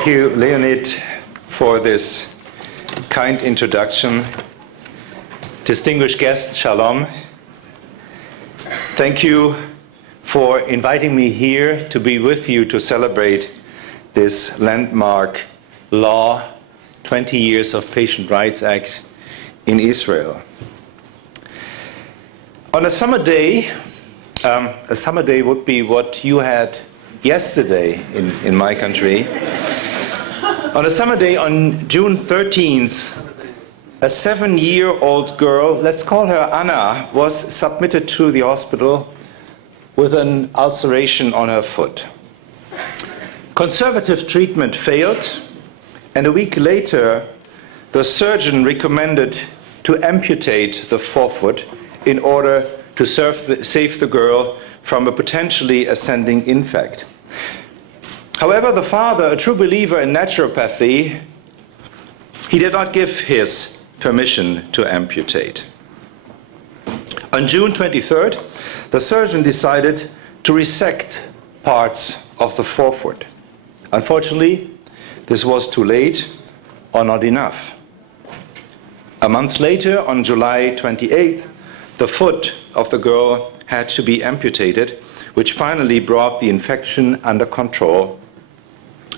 Thank you, Leonid, for this kind introduction. Distinguished guests, shalom. Thank you for inviting me here to be with you to celebrate this landmark law, 20 years of Patient Rights Act in Israel. On a summer day would be what you had yesterday in my country. On a summer day on June 13th, a 7-year-old girl, let's call her Anna, was submitted to the hospital with an ulceration on her foot. Conservative treatment failed, and a week later, the surgeon recommended to amputate the forefoot in order to save the girl from a potentially ascending infect. However, the father, a true believer in naturopathy, he did not give his permission to amputate. On June 23rd, the surgeon decided to resect parts of the forefoot. Unfortunately, this was too late or not enough. A month later, on July 28th, the foot of the girl had to be amputated, which finally brought the infection under control.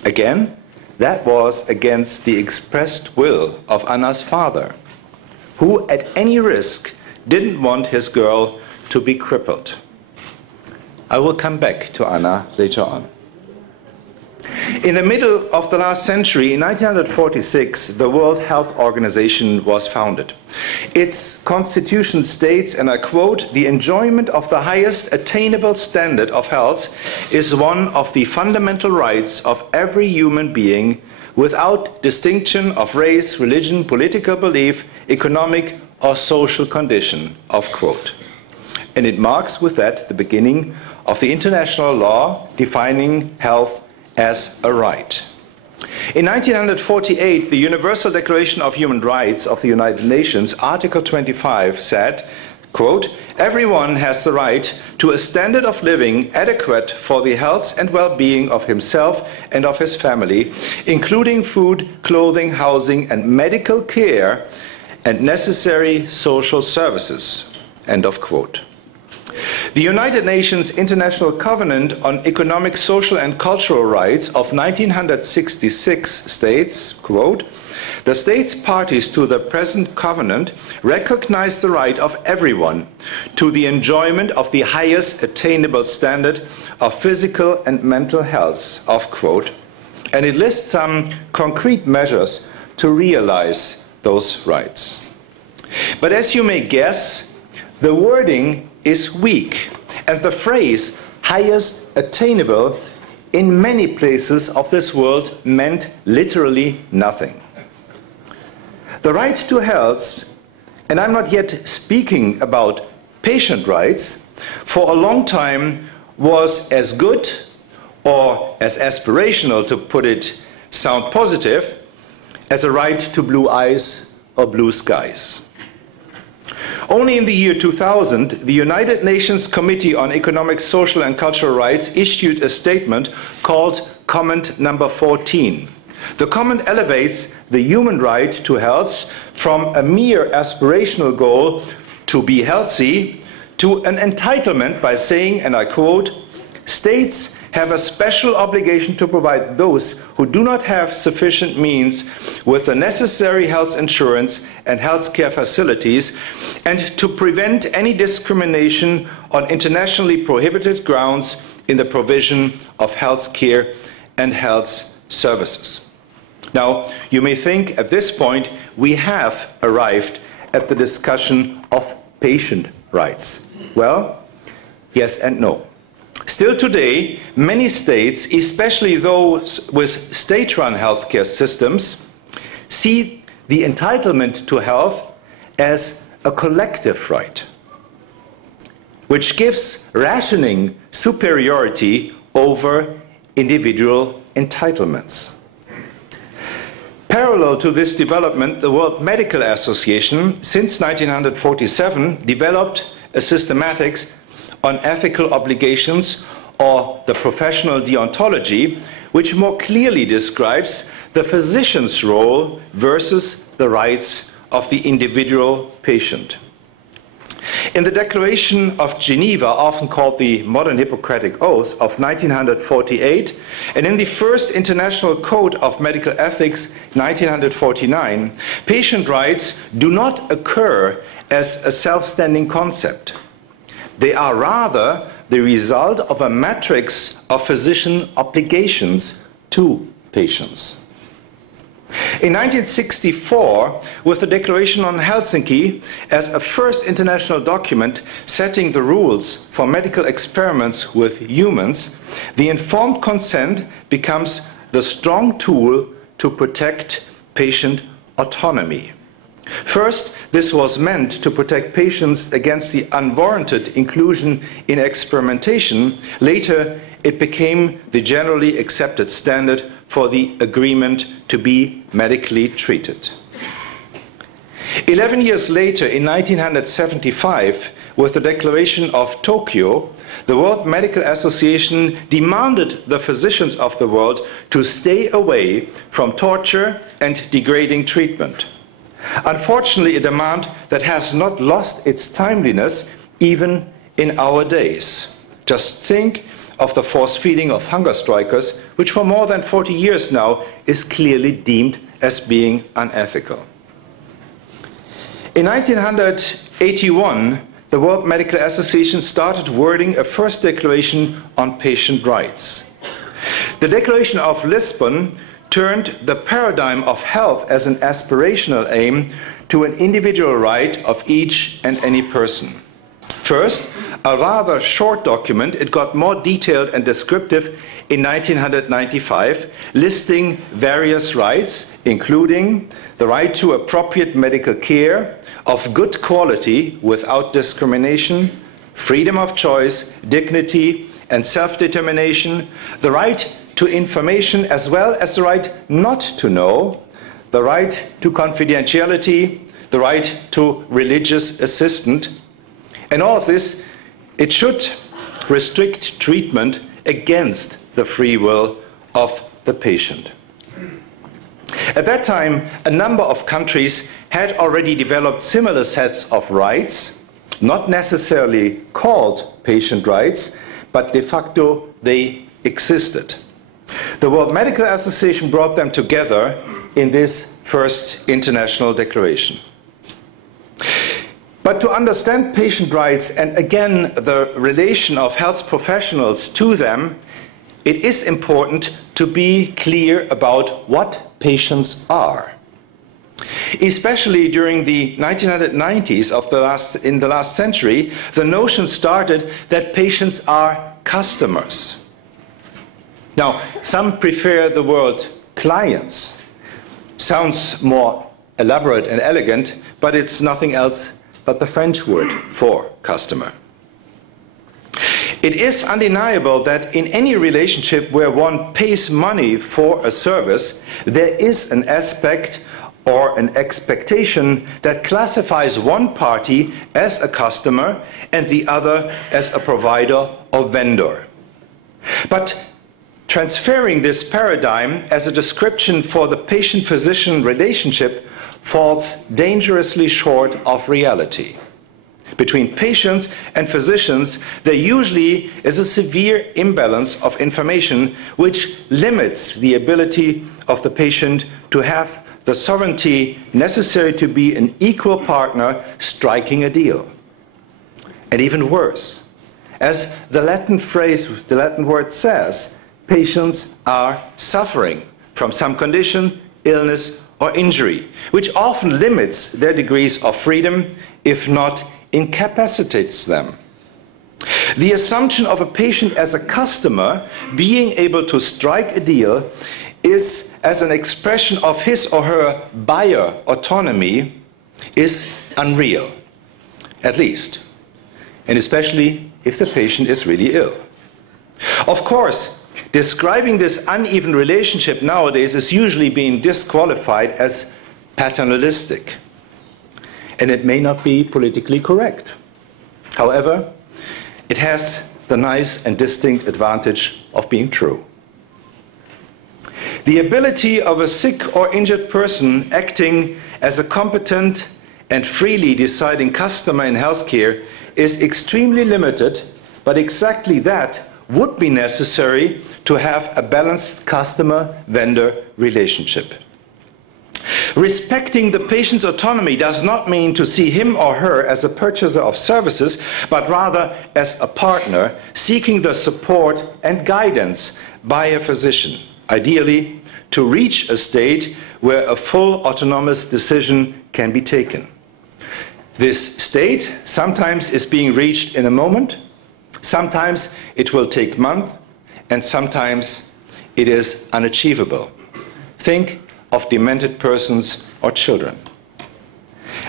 Again, that was against the expressed will of Anna's father, who at any risk didn't want his girl to be crippled. I will come back to Anna later on. In the middle of the last century, in 1946, the World Health Organization was founded. Its constitution states, and I quote, "The enjoyment of the highest attainable standard of health is one of the fundamental rights of every human being without distinction of race, religion, political belief, economic or social condition," of quote. And it marks with that the beginning of the international law defining health as a right. In 1948, the Universal Declaration of Human Rights of the United Nations, Article 25, said, quote, "Everyone has the right to a standard of living adequate for the health and well-being of himself and of his family, including food, clothing, housing, and medical care, and necessary social services," end of quote. The United Nations International Covenant on Economic, Social and Cultural Rights of 1966 states, quote, "The states parties to the present covenant recognize the right of everyone to the enjoyment of the highest attainable standard of physical and mental health," of quote. And it lists some concrete measures to realize those rights. But as you may guess, the wording is weak, and the phrase highest attainable in many places of this world meant literally nothing. The right to health, and I'm not yet speaking about patient rights, for a long time was as good or as aspirational, to put it sound positive, as a right to blue eyes or blue skies. Only in the year 2000, the United Nations Committee on Economic, Social and Cultural Rights issued a statement called Comment Number 14. The comment elevates the human right to health from a mere aspirational goal to be healthy to an entitlement by saying, and I quote, "States have a special obligation to provide those who do not have sufficient means with the necessary health insurance and healthcare facilities, and to prevent any discrimination on internationally prohibited grounds in the provision of health care and health services." Now, you may think at this point we have arrived at the discussion of patient rights. Well, yes and no. Still today, many states, especially those with state-run healthcare systems, see the entitlement to health as a collective right, which gives rationing superiority over individual entitlements. Parallel to this development, the World Medical Association, since 1947, developed a systematics on ethical obligations, or the professional deontology, which more clearly describes the physician's role versus the rights of the individual patient. In the Declaration of Geneva, often called the Modern Hippocratic Oath of 1948, and in the First International Code of Medical Ethics, 1949, patient rights do not occur as a self-standing concept. They are rather the result of a matrix of physician obligations to patients. In 1964, with the Declaration on Helsinki as a first international document setting the rules for medical experiments with humans, the informed consent becomes the strong tool to protect patient autonomy. First, this was meant to protect patients against the unwarranted inclusion in experimentation. Later, it became the generally accepted standard for the agreement to be medically treated. 11 years later, in 1975, with the Declaration of Tokyo, the World Medical Association demanded the physicians of the world to stay away from torture and degrading treatment. Unfortunately, a demand that has not lost its timeliness even in our days. Just think of the force-feeding of hunger strikers, which for more than 40 years now is clearly deemed as being unethical. In 1981, the World Medical Association started wording a first declaration on patient rights. The Declaration of Lisbon turned the paradigm of health as an aspirational aim to an individual right of each and any person. First, a rather short document, it got more detailed and descriptive in 1995, listing various rights, including the right to appropriate medical care of good quality without discrimination, freedom of choice, dignity, and self-determination, the right to information as well as the right not to know, the right to confidentiality, the right to religious assistance. And all of this, it should restrict treatment against the free will of the patient. At that time, a number of countries had already developed similar sets of rights, not necessarily called patient rights, but de facto they existed. The World Medical Association brought them together in this first international declaration. But to understand patient rights and again the relation of health professionals to them, it is important to be clear about what patients are. Especially during the 1990s in the last century, the notion started that patients are customers. Now, some prefer the word clients. Sounds more elaborate and elegant, but it's nothing else but the French word for customer. It is undeniable that in any relationship where one pays money for a service, there is an aspect or an expectation that classifies one party as a customer and the other as a provider or vendor. But transferring this paradigm as a description for the patient-physician relationship falls dangerously short of reality. Between patients and physicians, there usually is a severe imbalance of information which limits the ability of the patient to have the sovereignty necessary to be an equal partner striking a deal. And even worse, as the Latin word says, patients are suffering from some condition, illness, or injury, which often limits their degrees of freedom, if not incapacitates them. The assumption of a patient as a customer being able to strike a deal is, as an expression of his or her buyer autonomy, is unreal, at least, and especially if the patient is really ill. Of course, describing this uneven relationship nowadays is usually being disqualified as paternalistic, and it may not be politically correct. However, it has the nice and distinct advantage of being true. The ability of a sick or injured person acting as a competent and freely deciding customer in healthcare is extremely limited, but exactly that would be necessary to have a balanced customer-vendor relationship. Respecting the patient's autonomy does not mean to see him or her as a purchaser of services, but rather as a partner seeking the support and guidance by a physician, ideally to reach a state where a full autonomous decision can be taken. This state sometimes is being reached in a moment, sometimes it will take months, and sometimes it is unachievable. Think of demented persons or children.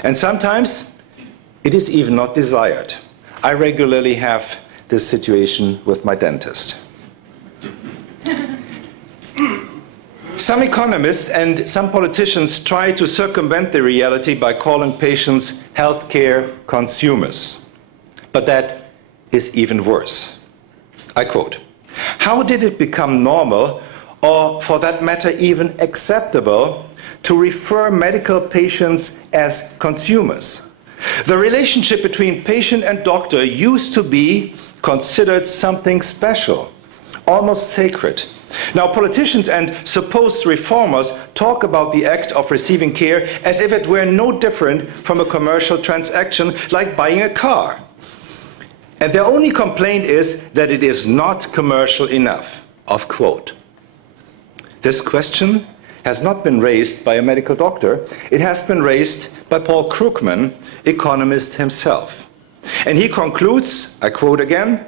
And sometimes it is even not desired. I regularly have this situation with my dentist. Some economists and some politicians try to circumvent the reality by calling patients healthcare consumers. But that is even worse. I quote, "How did it become normal, or for that matter even acceptable, to refer medical patients as consumers? The relationship between patient and doctor used to be considered something special, almost sacred. Now politicians and supposed reformers talk about the act of receiving care as if it were no different from a commercial transaction like buying a car. And their only complaint is that it is not commercial enough." Off quote. This question has not been raised by a medical doctor. It has been raised by Paul Krugman, economist himself. And he concludes, I quote again,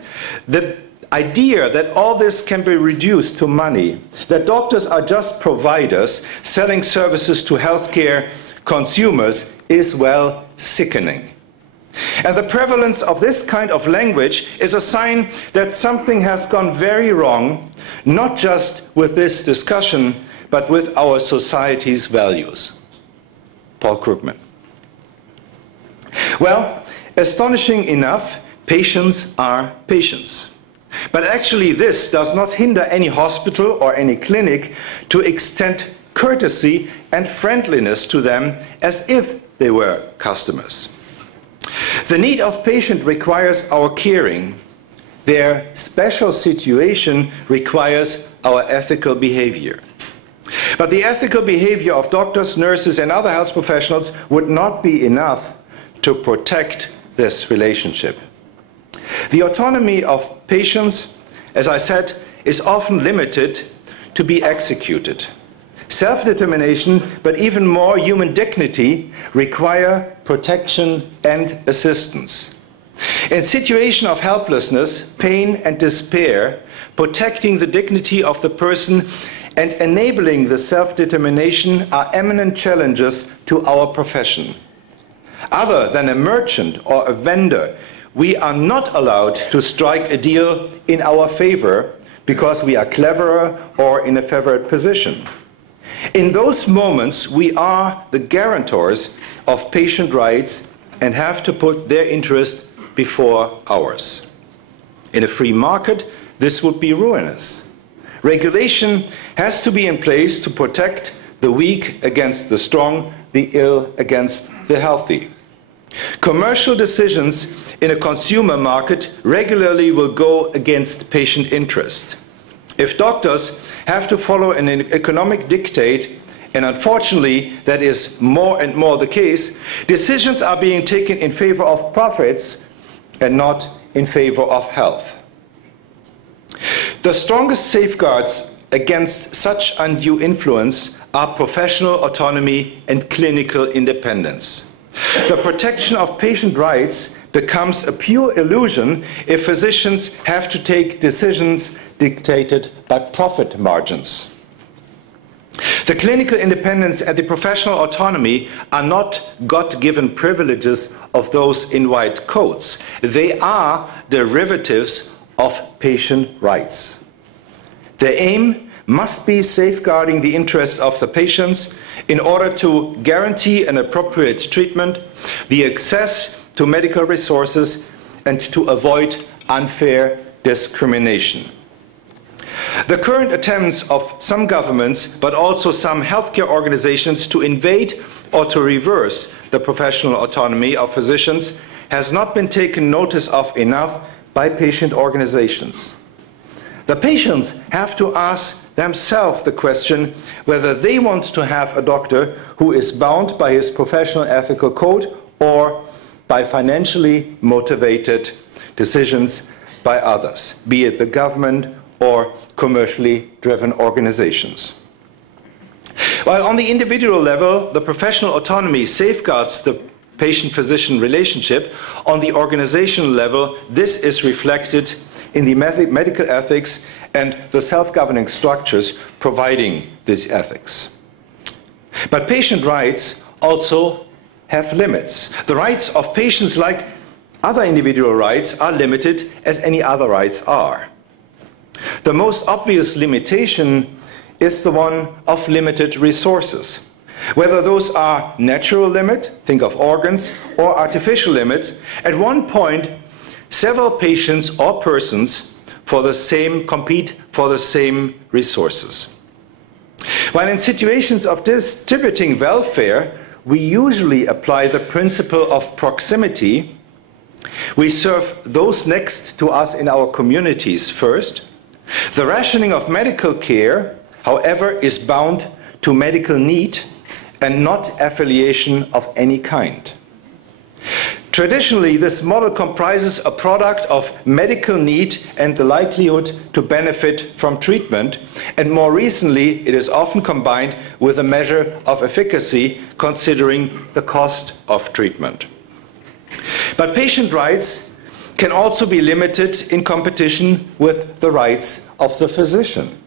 "The idea that all this can be reduced to money, that doctors are just providers selling services to healthcare consumers is, well, sickening. And the prevalence of this kind of language is a sign that something has gone very wrong, not just with this discussion, but with our society's values." Paul Krugman. Well, astonishing enough, patients are patients. But actually this does not hinder any hospital or any clinic to extend courtesy and friendliness to them as if they were customers. The need of patient requires our caring. Their special situation requires our ethical behavior. But the ethical behavior of doctors, nurses, and other health professionals would not be enough to protect this relationship. The autonomy of patients, as I said, is often limited to be executed. Self-determination, but even more human dignity, require protection and assistance. In situations of helplessness, pain, and despair, protecting the dignity of the person and enabling the self-determination are eminent challenges to our profession. Other than a merchant or a vendor, we are not allowed to strike a deal in our favor because we are cleverer or in a favored position. In those moments, we are the guarantors of patient rights and have to put their interest before ours. In a free market, this would be ruinous. Regulation has to be in place to protect the weak against the strong, the ill against the healthy. Commercial decisions in a consumer market regularly will go against patient interest. If doctors have to follow an economic dictate, and unfortunately that is more and more the case, decisions are being taken in favor of profits and not in favor of health. The strongest safeguards against such undue influence are professional autonomy and clinical independence. The protection of patient rights becomes a pure illusion if physicians have to take decisions dictated by profit margins. The clinical independence and the professional autonomy are not God-given privileges of those in white coats. They are derivatives of patient rights. The aim must be safeguarding the interests of the patients in order to guarantee an appropriate treatment, the access to medical resources, and to avoid unfair discrimination. The current attempts of some governments, but also some healthcare organizations, to invade or to reverse the professional autonomy of physicians has not been taken notice of enough by patient organizations. The patients have to ask themselves the question whether they want to have a doctor who is bound by his professional ethical code or by financially motivated decisions by others, be it the government or commercially driven organizations. While on the individual level, the professional autonomy safeguards the patient-physician relationship, on the organizational level, this is reflected in the medical ethics and the self-governing structures providing these ethics. But patient rights also have limits. The rights of patients, like other individual rights, are limited as any other rights are. The most obvious limitation is the one of limited resources. Whether those are natural limit, think of organs, or artificial limits, at one point several patients or persons compete for the same resources. While in situations of distributing welfare, we usually apply the principle of proximity. We serve those next to us in our communities first. The rationing of medical care, however, is bound to medical need and not affiliation of any kind. Traditionally, this model comprises a product of medical need and the likelihood to benefit from treatment, and more recently, it is often combined with a measure of efficacy considering the cost of treatment. But patient rights can also be limited in competition with the rights of the physician.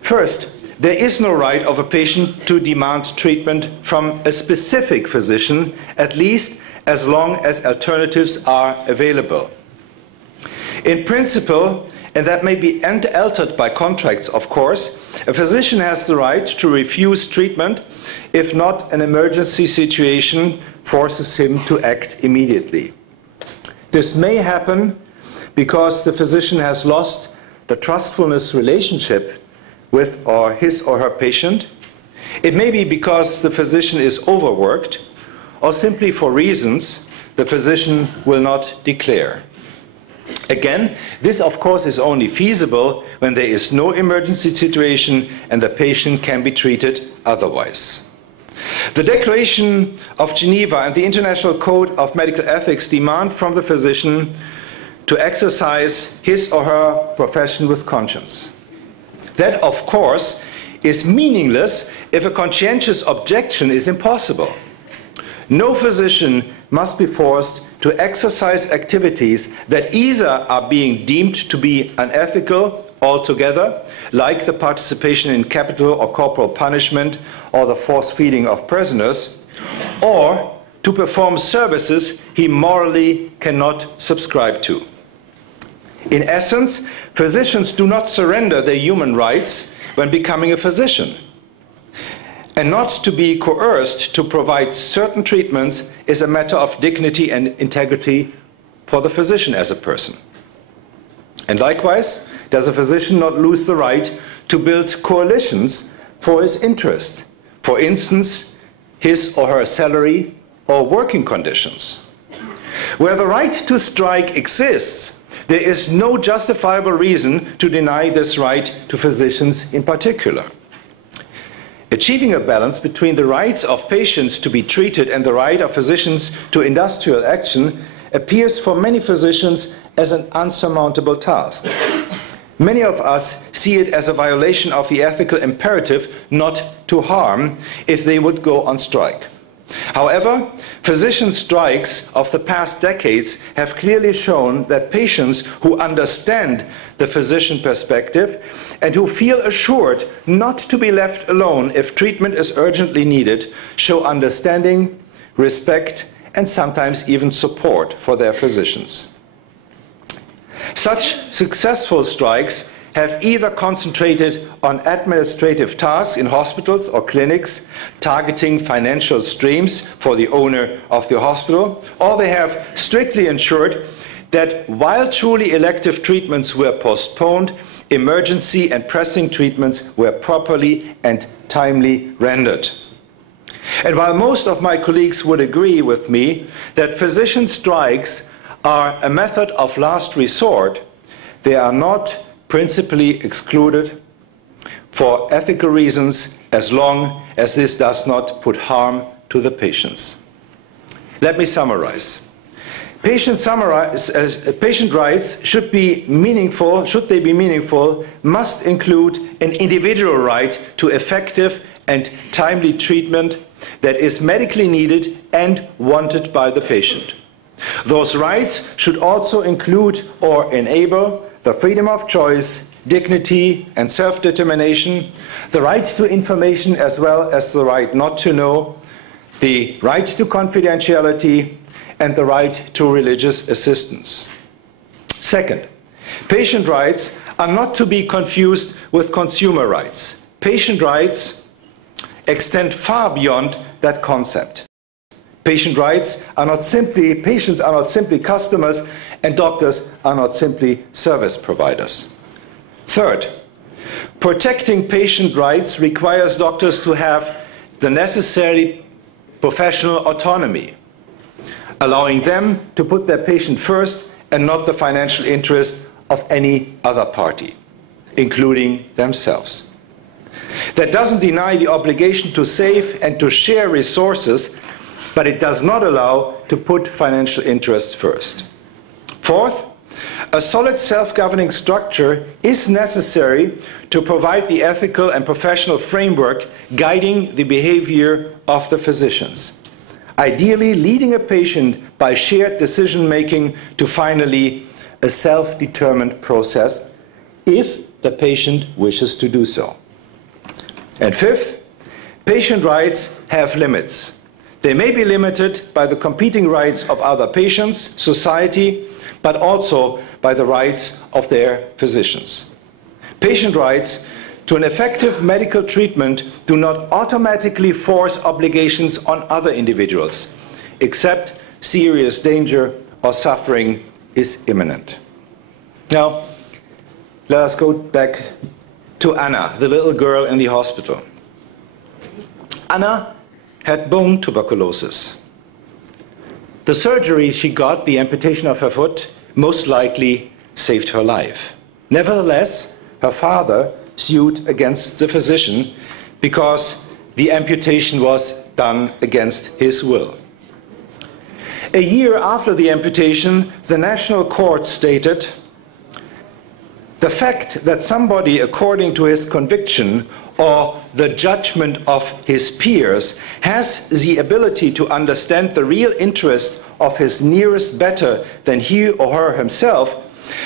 First, there is no right of a patient to demand treatment from a specific physician, at least as long as alternatives are available. In principle, and that may be altered by contracts, of course, a physician has the right to refuse treatment if not an emergency situation forces him to act immediately. This may happen because the physician has lost the trustfulness relationship with his or her patient. It may be because the physician is overworked, or simply for reasons the physician will not declare. Again, this of course is only feasible when there is no emergency situation and the patient can be treated otherwise. The Declaration of Geneva and the International Code of Medical Ethics demand from the physician to exercise his or her profession with conscience. That, of course, is meaningless if a conscientious objection is impossible. No physician must be forced to exercise activities that either are being deemed to be unethical altogether, like the participation in capital or corporal punishment or the force feeding of prisoners, or to perform services he morally cannot subscribe to. In essence, physicians do not surrender their human rights when becoming a physician. And not to be coerced to provide certain treatments is a matter of dignity and integrity for the physician as a person. And likewise, does a physician not lose the right to build coalitions for his interest? For instance, his or her salary or working conditions. Where the right to strike exists, there is no justifiable reason to deny this right to physicians in particular. Achieving a balance between the rights of patients to be treated and the right of physicians to industrial action appears for many physicians as an unsurmountable task. Many of us see it as a violation of the ethical imperative not to harm if they would go on strike. However, physician strikes of the past decades have clearly shown that patients who understand the physician perspective and who feel assured not to be left alone if treatment is urgently needed show understanding, respect, and sometimes even support for their physicians. Such successful strikes have either concentrated on administrative tasks in hospitals or clinics, targeting financial streams for the owner of the hospital, or they have strictly ensured that while truly elective treatments were postponed, emergency and pressing treatments were properly and timely rendered. And while most of my colleagues would agree with me that physician strikes are a method of last resort, they are not principally excluded for ethical reasons as long as this does not put harm to the patients. Let me summarize. Patient rights should be meaningful, must include an individual right to effective and timely treatment that is medically needed and wanted by the patient. Those rights should also include or enable the freedom of choice, dignity and self-determination, the right to information as well as the right not to know, the right to confidentiality, and the right to religious assistance. Second, patient rights are not to be confused with consumer rights. Patient rights extend far beyond that concept. Patients are not simply customers, and doctors are not simply service providers. Third, protecting patient rights requires doctors to have the necessary professional autonomy, allowing them to put their patient first and not the financial interest of any other party, including themselves. That doesn't deny the obligation to save and to share resources, but it does not allow to put financial interests first. Fourth, a solid self-governing structure is necessary to provide the ethical and professional framework guiding the behavior of the physicians, ideally leading a patient by shared decision-making to finally a self-determined process if the patient wishes to do so. And fifth, patient rights have limits. They may be limited by the competing rights of other patients, society, but also by the rights of their physicians. Patient rights to an effective medical treatment do not automatically force obligations on other individuals, except serious danger or suffering is imminent. Now, let us go back to Anna, the little girl in the hospital. Anna had bone tuberculosis. The surgery she got, the amputation of her foot, most likely saved her life. Nevertheless, her father sued against the physician because the amputation was done against his will. A year after the amputation, the national court stated, "The fact that somebody, according to his conviction or the judgment of his peers, has the ability to understand the real interest of his nearest better than he or her himself,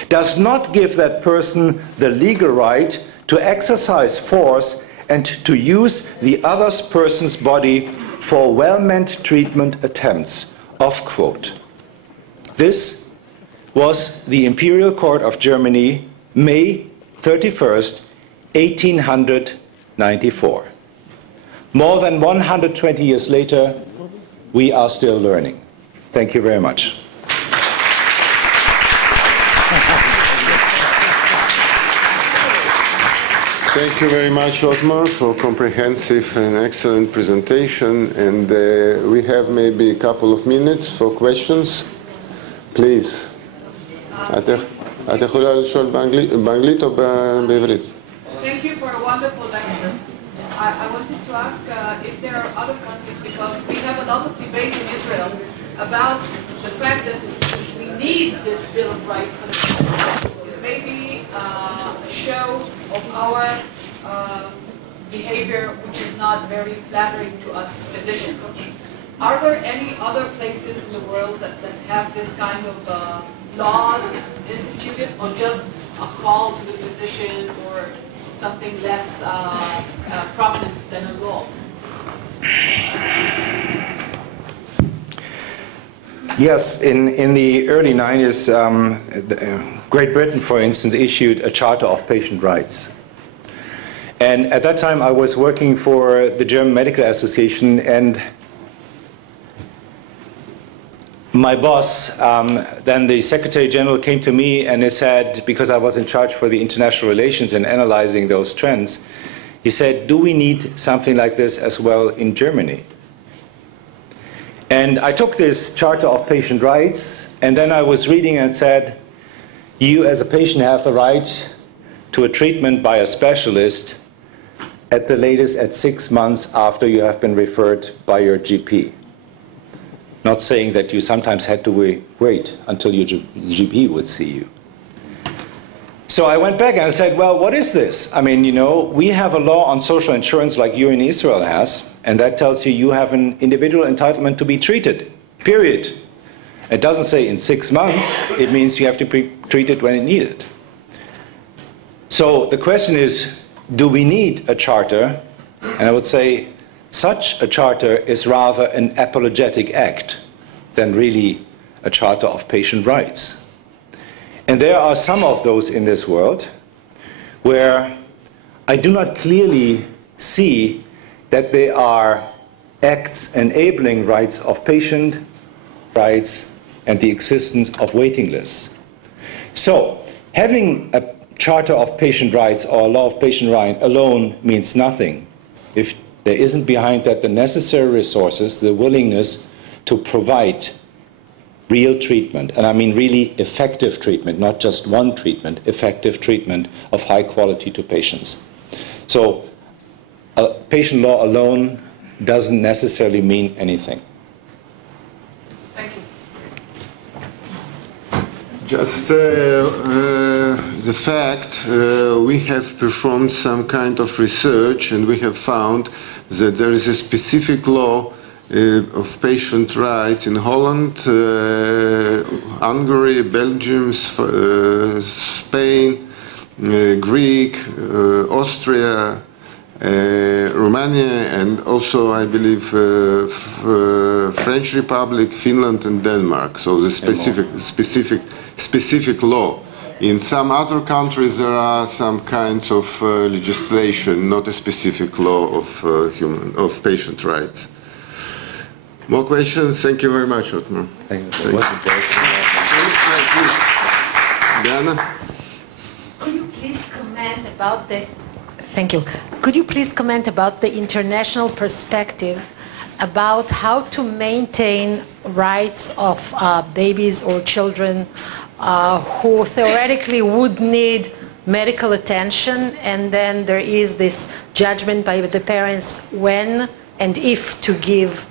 does not give that person the legal right to exercise force and to use the other person's body for well-meant treatment attempts." Off quote. This was the Imperial Court of Germany, May 31st, 1894. More than 120 years later, we are still learning. Thank you very much. Thank you very much, Ottmar, for comprehensive and excellent presentation. And we have maybe a couple of minutes for questions. Please. את יכולה לשאול באנגלית או בעברית? Thank you for a wonderful lecture. I wanted to ask if there are other countries, because we have a lot of debate in Israel about the fact that we need this Bill of Rights for the people. It's maybe a show of our behavior which is not very flattering to us physicians. Are there any other places in the world that have this kind of laws instituted, or just a call to the physician, or something less prominent than a law? Yes, in the early 90s, Great Britain, for instance, issued a Charter of Patient Rights. And at that time, I was working for the German Medical Association, and my boss, then the Secretary General, came to me and he said, because I was in charge for the international relations and analyzing those trends, he said, do we need something like this as well in Germany? And I took this Charter of Patient Rights, and then I was reading and said, you as a patient have the right to a treatment by a specialist at the latest at 6 months after you have been referred by your GP. Not saying that you sometimes had to wait until your GP would see you. So I went back and I said, well, what is this? I mean, you know, we have a law on social insurance like you in Israel has, and that tells you you have an individual entitlement to be treated, period. It doesn't say in 6 months. It means you have to be treated when it needed. So the question is, do we need a charter? And I would say such a charter is rather an apologetic act than really a charter of patient rights. And there are some of those in this world where I do not clearly see that they are acts enabling rights of patient rights and the existence of waiting lists. So having a Charter of Patient Rights or a Law of Patient Rights alone means nothing if there isn't behind that the necessary resources, the willingness to provide real treatment, and I mean really effective treatment, not just one treatment, effective treatment of high quality to patients. So a patient law alone doesn't necessarily mean anything. Thank you. Just the fact, we have performed some kind of research and we have found that there is a specific law of patient rights in Holland, Hungary, Belgium, Spain, Greek, Austria, Romania, and also, I believe, French Republic, Finland, and Denmark. So the specific law. In some other countries, there are some kinds of legislation, not a specific law of patient rights. More questions? Thank you very much, Ottmar. Thank you. Thank you. Diana? Could you please comment about the... Thank you. Could you please comment about the international perspective about how to maintain rights of babies or children who theoretically would need medical attention, and then there is this judgment by the parents when and if to give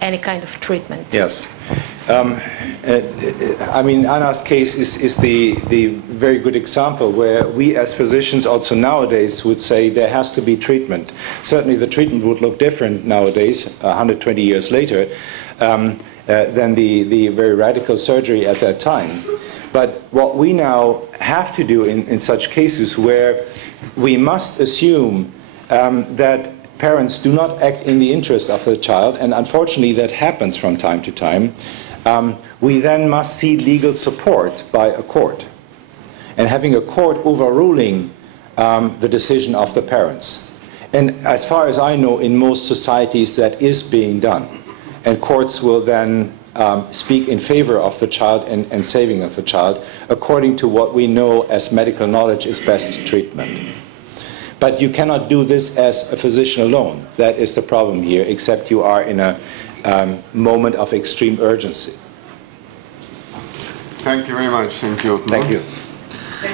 any kind of treatment? Yes. I mean, Anna's case is the very good example where we as physicians also nowadays would say there has to be treatment. Certainly the treatment would look different nowadays, 120 years later, than the very radical surgery at that time. But what we now have to do in such cases where we must assume that parents do not act in the interest of the child, and unfortunately that happens from time to time, we then must see legal support by a court, and having a court overruling the decision of the parents. And as far as I know, in most societies that is being done, and courts will then speak in favor of the child and saving of the child according to what we know as medical knowledge is best treatment. But you cannot do this as a physician alone. That is the problem here, except you are in a moment of extreme urgency. Thank you very much. Thank you, Ottmar. Thank you.